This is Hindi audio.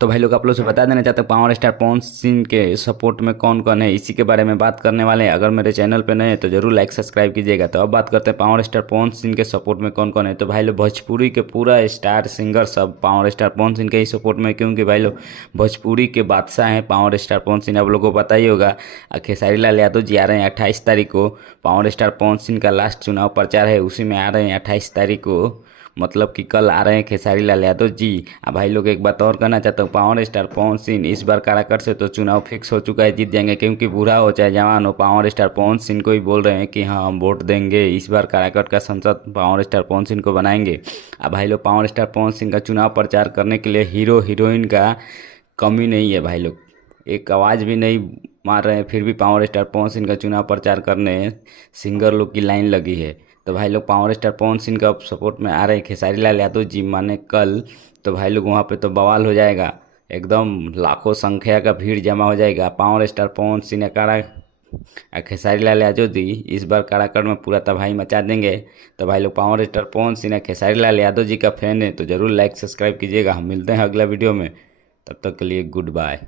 तो भाई लोग आप लोग से बता देना चाहता हूँ पावर स्टार पवन सिंह के सपोर्ट में कौन कौन है, इसी के बारे में बात करने वाले हैं। अगर मेरे चैनल पे नए हैं तो जरूर लाइक सब्सक्राइब कीजिएगा। तो अब बात करते हैं पावर स्टार पवन सिंह के सपोर्ट में कौन कौन है। तो भाई लोग भोजपुरी के पूरा स्टार सिंगर सब पावर स्टार पवन सिंह के ही सपोर्ट में, क्योंकि भाई लोग भोजपुरी के बादशाह हैं पावर स्टार पवन सिंह। आप लोगों को पता ही होगा। खेसारी लाल यादव जी आ रहे हैं 28 तारीख को। पावर स्टार पवन सिंह का लास्ट चुनाव प्रचार है, उसी में आ रहे हैं 28 तारीख को, मतलब कि कल आ रहे हैं खेसारी लाल यादव जी। अब भाई लोग एक बात और कहना चाहता हूँ, पावर स्टार पवन सिंह इस बार काराकाट से तो चुनाव फिक्स हो चुका है, जीत जाएंगे। क्योंकि बूढ़ा हो चाहे जवान हो, पावर स्टार पवन सिंह को ही बोल रहे हैं कि हाँ हम वोट देंगे, इस बार काराकाट का सांसद पावर स्टार पवन सिंह को बनाएंगे। अब भाई लोग पावर स्टार पवन सिंह का चुनाव प्रचार करने के लिए हीरो हीरोइन का कमी नहीं है। भाई लोग एक आवाज़ भी नहीं मार रहे हैं, फिर भी पावर स्टार पवन सिंह का चुनाव प्रचार करने सिंगर लोग की लाइन लगी है। तो भाई लोग पावर स्टार पवन सिंह का सपोर्ट में आ रहे हैं खेसारी लाल यादव जी, माने कल। तो भाई लोग वहाँ पे तो बवाल हो जाएगा, एकदम लाखों संख्या का भीड़ जमा हो जाएगा। पावर स्टार पवन सिंह अखाड़ा खेसारी लाल यादव जी इस बार काराकाट में पूरा तबाही मचा देंगे। तो भाई लोग पावर स्टार पवन सिंह खेसारी लाल यादव जी का फैन है तो जरूर लाइक सब्सक्राइब कीजिएगा। हम मिलते हैं अगला वीडियो में, तब तक के लिए गुड बाय।